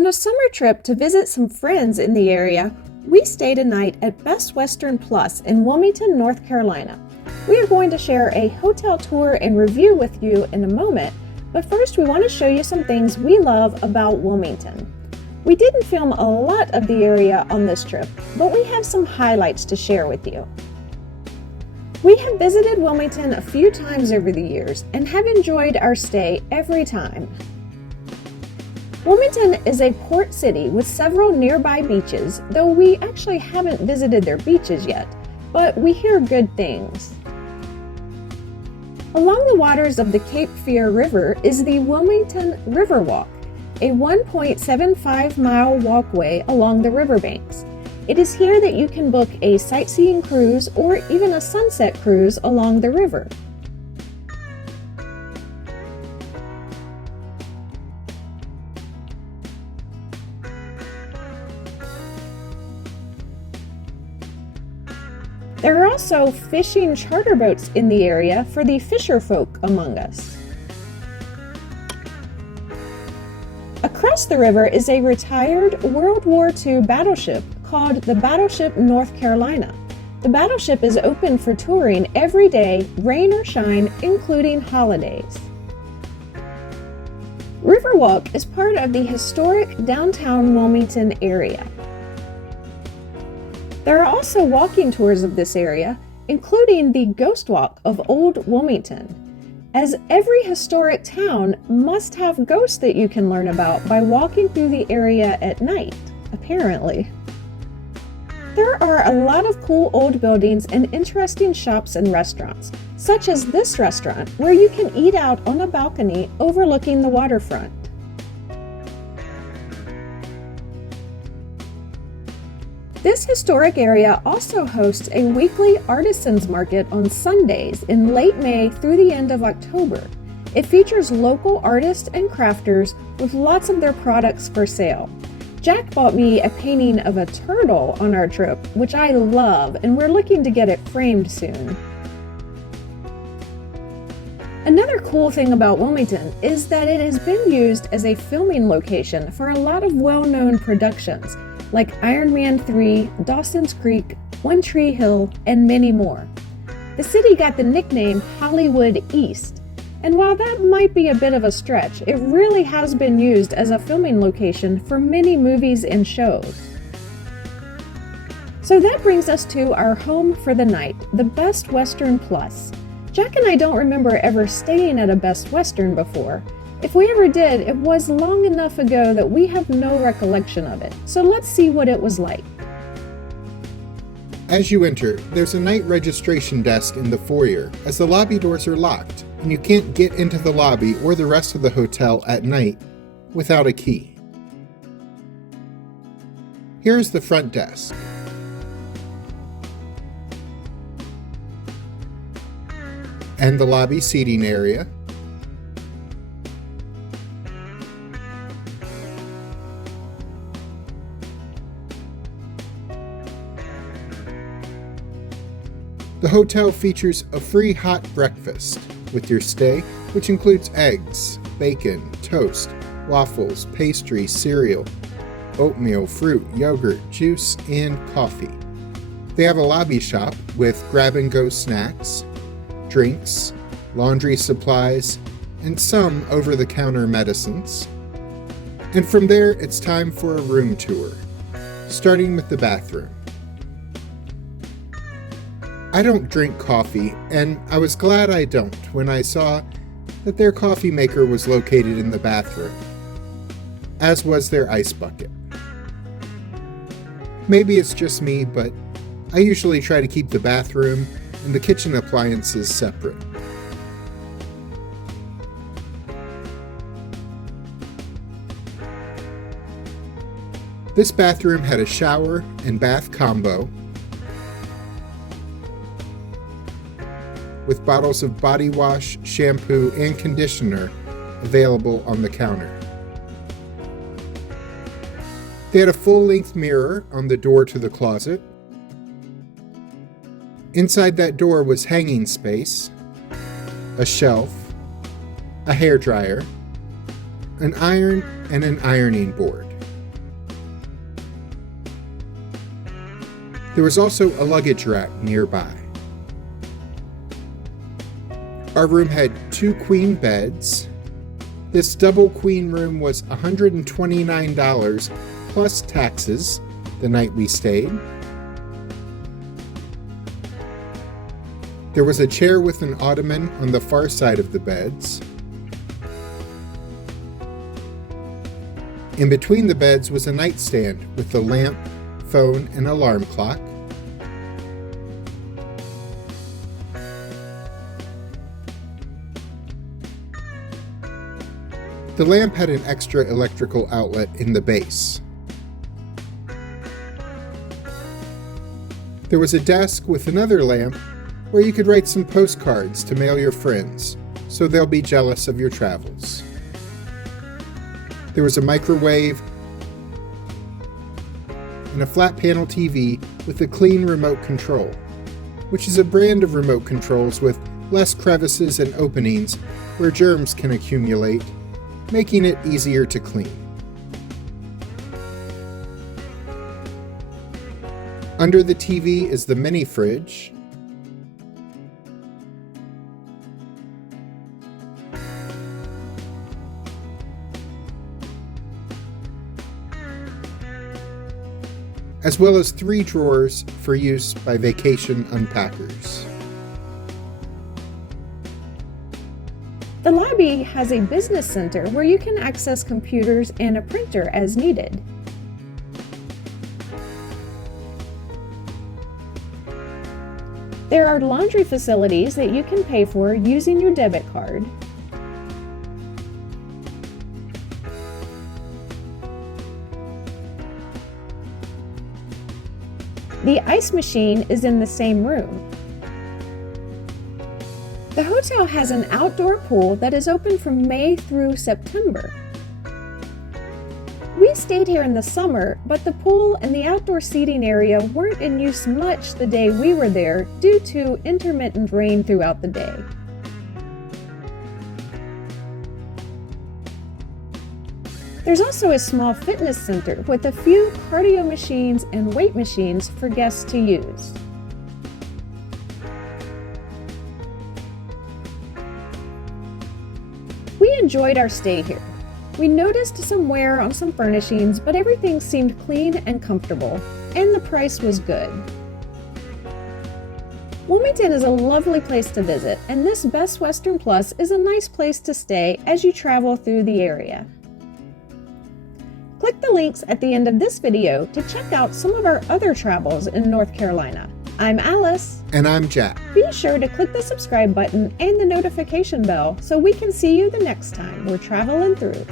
On a summer trip to visit some friends in the area, we stayed a night at Best Western Plus in Wilmington, North Carolina. We are going to share a hotel tour and review with you in a moment, but first we want to show you some things we love about Wilmington. We didn't film a lot of the area on this trip, but we have some highlights to share with you. We have visited Wilmington a few times over the years and have enjoyed our stay every time. Wilmington is a port city with several nearby beaches, though we actually haven't visited their beaches yet, but we hear good things. Along the waters of the Cape Fear River is the Wilmington Riverwalk, a 1.75-mile walkway along the riverbanks. It is here that you can book a sightseeing cruise or even a sunset cruise along the river. There are also fishing charter boats in the area for the fisher folk among us. Across the river is a retired World War II battleship called the Battleship North Carolina. The battleship is open for touring every day, rain or shine, including holidays. Riverwalk is part of the historic downtown Wilmington area. There are also walking tours of this area, including the Ghost Walk of Old Wilmington, as every historic town must have ghosts that you can learn about by walking through the area at night, apparently. There are a lot of cool old buildings and interesting shops and restaurants, such as this restaurant where you can eat out on a balcony overlooking the waterfront. This historic area also hosts a weekly artisans market on Sundays in late May through the end of October. It features local artists and crafters with lots of their products for sale. Jack bought me a painting of a turtle on our trip, which I love, and we're looking to get it framed soon. Another cool thing about Wilmington is that it has been used as a filming location for a lot of well-known productions, like Iron Man 3, Dawson's Creek, One Tree Hill, and many more. The city got the nickname Hollywood East, and while that might be a bit of a stretch, it really has been used as a filming location for many movies and shows. So that brings us to our home for the night, the Best Western Plus. Jack and I don't remember ever staying at a Best Western before. If we ever did, it was long enough ago that we have no recollection of it, so let's see what it was like. As you enter, there's a night registration desk in the foyer, as the lobby doors are locked, and you can't get into the lobby or the rest of the hotel at night without a key. Here's the front desk. And the lobby seating area. The hotel features a free hot breakfast with your stay, which includes eggs, bacon, toast, waffles, pastry, cereal, oatmeal, fruit, yogurt, juice, and coffee. They have a lobby shop with grab-and-go snacks, drinks, laundry supplies, and some over-the-counter medicines. And from there, it's time for a room tour, starting with the bathroom. I don't drink coffee, and I was glad I don't when I saw that their coffee maker was located in the bathroom, as was their ice bucket. Maybe it's just me, but I usually try to keep the bathroom and the kitchen appliances separate. This bathroom had a shower and bath combo with bottles of body wash, shampoo, and conditioner available on the counter. They had a full-length mirror on the door to the closet. Inside that door was hanging space, a shelf, a hairdryer, an iron, and an ironing board. There was also a luggage rack nearby. Our room had 2 queen beds. This double queen room was $129 plus taxes the night we stayed. There was a chair with an ottoman on the far side of the beds. In between the beds was a nightstand with a lamp, phone, and alarm clock. The lamp had an extra electrical outlet in the base. There was a desk with another lamp where you could write some postcards to mail your friends, so they'll be jealous of your travels. There was a microwave and a flat panel TV with a clean remote control, which is a brand of remote controls with less crevices and openings where germs can accumulate, making it easier to clean. Under the TV is the mini fridge. As well as 3 drawers for use by vacation unpackers. The lobby has a business center where you can access computers and a printer as needed. There are laundry facilities that you can pay for using your debit card. The ice machine is in the same room. The hotel has an outdoor pool that is open from May through September. We stayed here in the summer, but the pool and the outdoor seating area weren't in use much the day we were there due to intermittent rain throughout the day. There's also a small fitness center with a few cardio machines and weight machines for guests to use. We enjoyed our stay here. We noticed some wear on some furnishings, but everything seemed clean and comfortable, and the price was good. Wilmington is a lovely place to visit, and this Best Western Plus is a nice place to stay as you travel through the area. Click the links at the end of this video to check out some of our other travels in North Carolina. I'm Alice. And I'm Jack. Be sure to click the subscribe button and the notification bell so we can see you the next time we're traveling through.